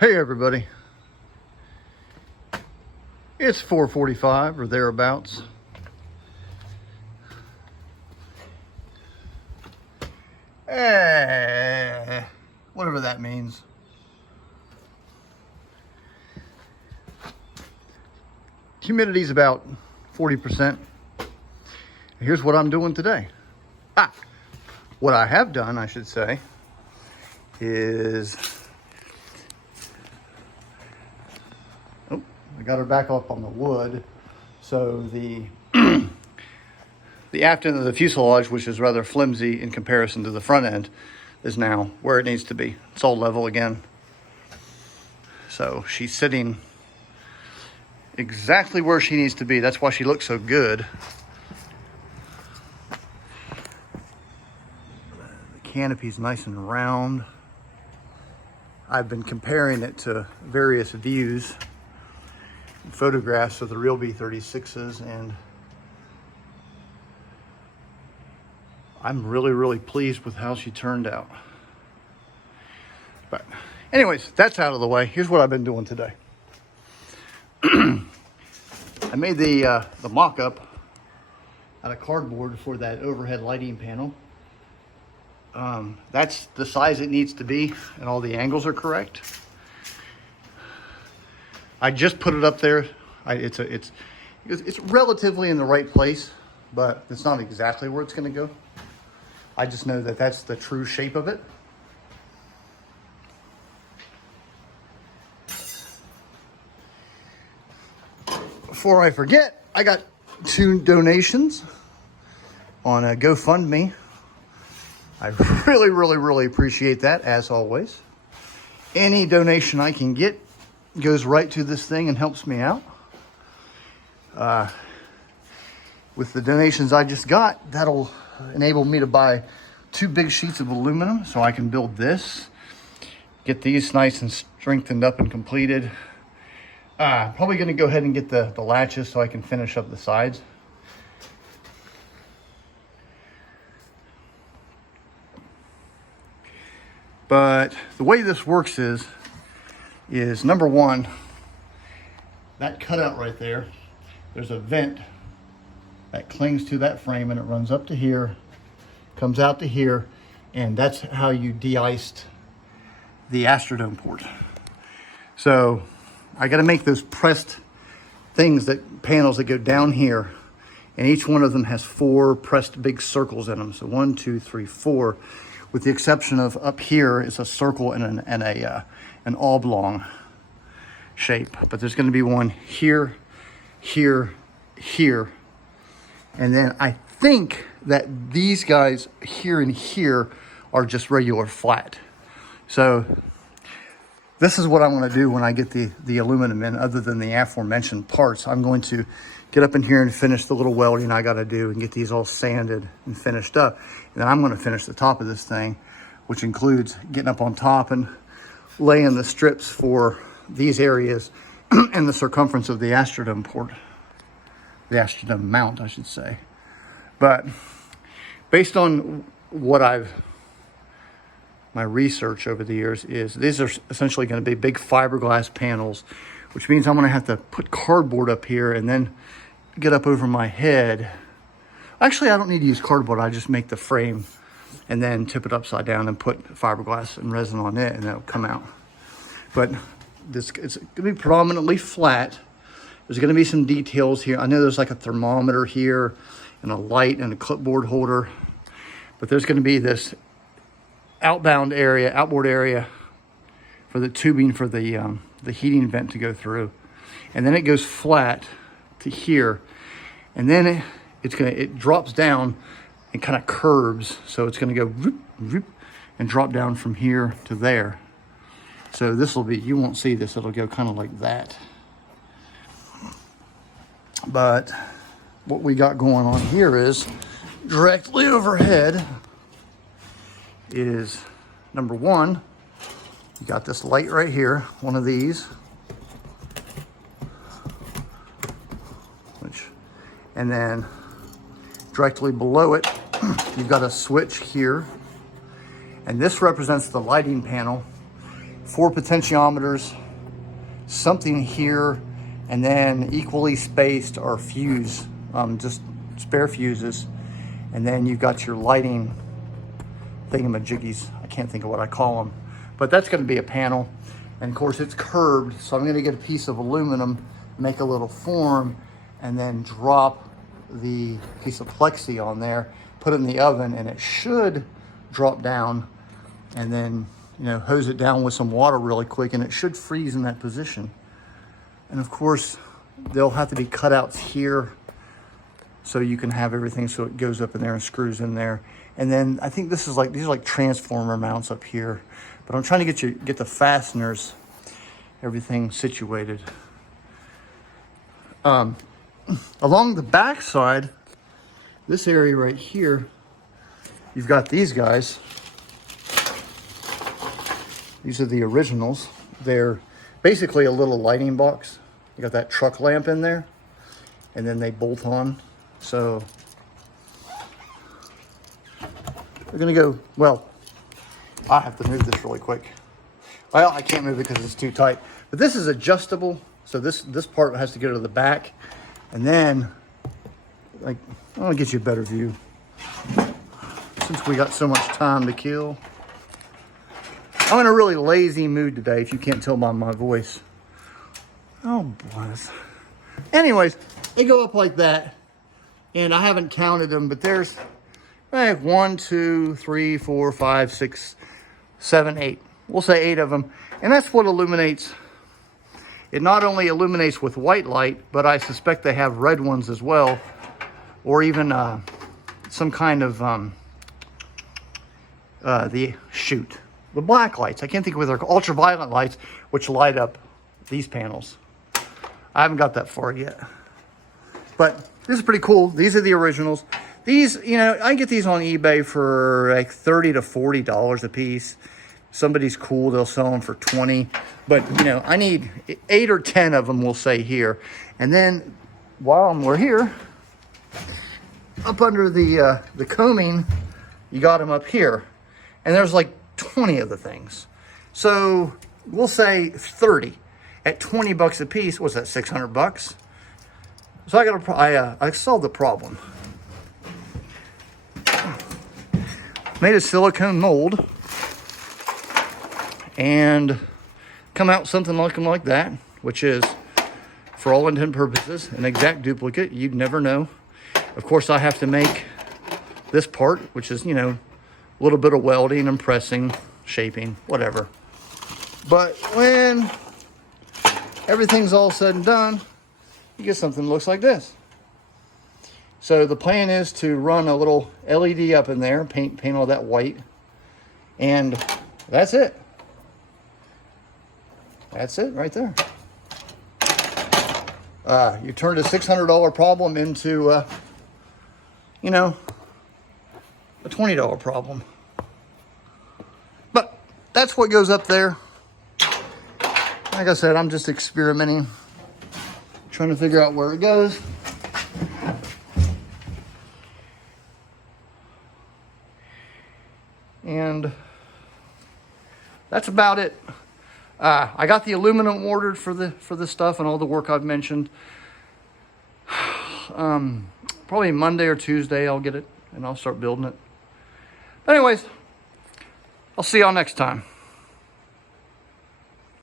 Hey everybody, it's 4:45 or thereabouts. Whatever that means. Humidity's about 40%. Here's what I'm doing today. What I have done, I should say, is I got her back up on the wood. So the the aft end of the fuselage, which is rather flimsy in comparison to the front end, is now where it needs to be. It's all level again. So she's sitting exactly where she needs to be. That's why she looks so good. The canopy's nice and round. I've been comparing it to various views, photographs of the real B-36s, and I'm really pleased with how she turned out. But anyways, that's out of the way. Here's what I've been doing today. I made the mock-up out of cardboard for that overhead lighting panel. That's the size it needs to be, and all the angles are correct. I just put it up there. It's relatively in the right place, but it's not exactly where it's going to go. I just know that that's the true shape of it. Before I forget, I got 2 donations on a GoFundMe. I really appreciate that, as always. Any donation I can get goes right to this thing and helps me out. With the donations I just got, that'll enable me to buy 2 big sheets of aluminum so I can build this, get these nice and strengthened up and completed. Probably going to go ahead and get the latches so I can finish up the sides. But the way this works is number one, that cutout right there, there's a vent that clings to that frame and it runs up to here, comes out to here, and that's how you de-iced the Astrodome port. So I got to make those pressed panels that go down here, and each one of them has 4 pressed big circles in them. So 1, 2, 3, 4, with the exception of up here, it's a circle and an oblong shape. But there's going to be one here, here, here, and then I think that these guys here and here are just regular flat. So this is what I want to do when I get the aluminum in, other than the aforementioned parts. I'm going to get up in here and finish the little welding I got to do and get these all sanded and finished up. And then I'm going to finish the top of this thing, which includes getting up on top and laying the strips for these areas and the circumference of the Astrodome port. The Astrodome mount, I should say. But based on what my research over the years is, these are essentially going to be big fiberglass panels, which means I'm going to have to put cardboard up here and then get up over my head. Actually, I don't need to use cardboard. I just make the frame and then tip it upside down and put fiberglass and resin on it, and that'll come out. But it's going to be predominantly flat. There's going to be some details here. I know there's like a thermometer here and a light and a clipboard holder, but there's going to be this outboard area for the tubing for the heating vent to go through, and then it goes flat to here, and then it drops down and kind of curves, so it's going to go whoop, whoop, and drop down from here to there. So this will be, you won't see this, it'll go kind of like that. But what we got going on here is directly overhead is, number one, you got this light right here, one of these, and then directly below it, you've got a switch here, and this represents the lighting panel 4 potentiometers, something here, and then equally spaced are fuse, just spare fuses. And then you've got your lighting thingamajiggies. I can't think of what I call them, but that's going to be a panel. And of course it's curved, so I'm going to get a piece of aluminum, make a little form, and then drop the piece of plexi on there, put it in the oven, and it should drop down, and then, you know, hose it down with some water really quick, and it should freeze in that position. And of course, there'll have to be cutouts here so you can have everything so it goes up in there and screws in there. And then I think this is like, these are like transformer mounts up here, but I'm trying to get the fasteners, everything situated. Along the back side, this area right here, you've got these guys. These are the originals. They're basically a little lighting box. You got that truck lamp in there, and then they bolt on. So we're gonna go, well, I have to move this really quick. Well, I can't move it because it's too tight, but this is adjustable. So this part has to go to the back, and then, like, I'll get you a better view. Since we got so much time to kill. I'm in a really lazy mood today, if you can't tell by my voice. Oh, bless. Anyways, they go up like that, and I haven't counted them, but there's like 1, 2, 3, 4, 5, 6, 7, 8. We'll say 8 of them, and that's what illuminates. It not only illuminates with white light, but I suspect they have red ones as well, or even some kind of the black lights. I can't think of what they're called. Ultraviolet lights, which light up these panels. I haven't got that far yet, but this is pretty cool. These are the originals. These, you know, I get these on eBay for like $30 to $40 a piece. Somebody's cool, they'll sell them for 20. But, you know, I need 8 or 10 of them, we'll say here. And then while we're here, up under the combing, you got them up here. And there's like 20 of the things. So we'll say 30 at 20 bucks a piece. What's that, 600 bucks? So I solved the problem. Made a silicone mold and come out something looking like that, which is, for all intent and purposes, an exact duplicate. You'd never know. Of course, I have to make this part, which is, you know, a little bit of welding and pressing, shaping, whatever. But when everything's all said and done, you get something that looks like this. So the plan is to run a little LED up in there, paint all that white, and that's it. That's it right there. You turned a $600 problem into, you know, a $20 problem. But that's what goes up there. Like I said, I'm just experimenting, trying to figure out where it goes. And that's about it. I got the aluminum ordered for the stuff and all the work I've mentioned. Probably Monday or Tuesday I'll get it and I'll start building it. But anyways, I'll see y'all next time.